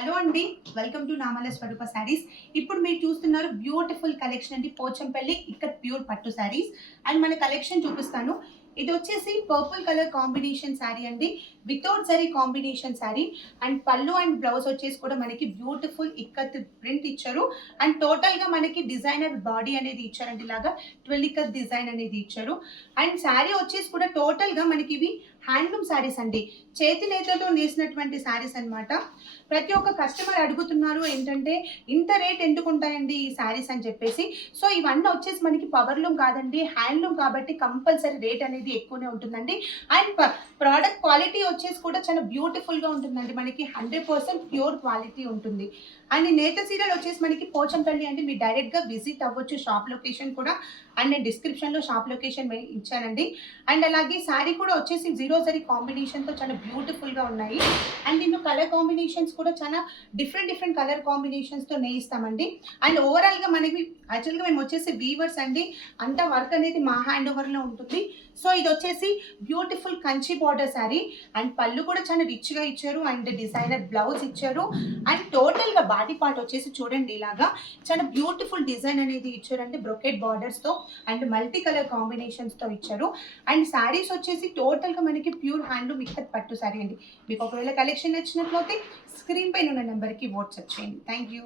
Hello అండి, welcome to నామల స్వరూప శారీస్. ఇప్పుడు మీరు చూస్తున్నారు బ్యూటిఫుల్ కలెక్షన్ అండి, పోచంపల్లి ఇక్కత్ ప్యూర్ పట్టు శారీస్. అండ్ మన కలెక్షన్ చూపిస్తాను. ఇది వచ్చేసి పర్పుల్ కలర్ కాంబినేషన్ శారీ అండి, without zari combination sari. And పళ్ళు అండ్ బ్లౌజ్ వచ్చేసి కూడా మనకి బ్యూటిఫుల్ ఇక్కత్ ప్రింట్ ఇచ్చారు. అండ్ టోటల్ గా మనకి డిజైనర్ బాడీ అనేది ఇచ్చారండి, ఇలాగా 12 ఇక్కత్ డిజైన్ అనేది ఇచ్చారు. అండ్ శారీ వచ్చేసి కూడా టోటల్ గా మనకి ఇవి హ్యాండ్లూమ్ శారీస్ అండి, చేతి నేతతో నేసినటువంటి శారీస్ అన్నమాట. ప్రతి ఒక్క కస్టమర్ అడుగుతున్నారు ఏంటంటే ఇంత రేట్ ఎందుకు ఉంటాయండి ఈ శారీస్ అని చెప్పేసి. సో ఇవన్నీ వచ్చేసి మనకి పవర్లూమ్ కాదండి, హ్యాండ్లూమ్ కాబట్టి కంపల్సరీ రేట్ అనేది ఎక్కువనే ఉంటుందండి. అండ్ ప్రోడక్ట్ క్వాలిటీ వచ్చేసి కూడా చాలా బ్యూటిఫుల్గా ఉంటుందండి, మనకి 100% ప్యూర్ క్వాలిటీ ఉంటుంది. అండ్ ఈ నేత సీరియల్ వచ్చేసి మనకి పోచంపల్లి అండి, మీరు డైరెక్ట్గా విజిట్ అవ్వచ్చు. షాప్ లొకేషన్ కూడా అండ్ నేను డిస్క్రిప్షన్లో షాప్ లొకేషన్ ఇచ్చానండి. అండ్ అలాగే శారీ కూడా వచ్చేసి జీరో జరీ కాంబినేషన్తో చాలా బ్యూటిఫుల్గా ఉన్నాయి. అండ్ దీంట్లో కలర్ కాంబినేషన్స్ కూడా చాలా డిఫరెంట్ కలర్ కాంబినేషన్స్తో నేయిస్తామండి. అండ్ ఓవరాల్గా మనకి యాక్చువల్గా మేము వచ్చేసి వీవర్స్ అండి, అంతా వర్క్ అనేది మా హ్యాండ్ ఓవర్లో ఉంటుంది. సో ఇది వచ్చేసి beautiful Kanchi border sari. And పళ్ళు కూడా చాలా రిచ్గా ఇచ్చారు, అండ్ డిజైనర్ బ్లౌజ్ ఇచ్చారు. అండ్ టోటల్గా బాడీ పార్ట్ వచ్చేసి చూడండి, ఇలాగా చాలా బ్యూటిఫుల్ డిజైన్ అనేది ఇచ్చారు, అంటే బ్రొకెట్ బార్డర్స్తో అండ్ మల్టీ కలర్ కాంబినేషన్స్తో ఇచ్చారు. అండ్ శారీస్ వచ్చేసి టోటల్గా మనకి ప్యూర్ హ్యాండ్లూమ్ ఇక్కత్ పట్టు శారీ అండి. మీకు ఒకవేళ కలెక్షన్ నచ్చినట్లయితే స్క్రీన్ పైన ఉన్న నెంబర్కి వాట్సాప్ చేయండి. Thank you.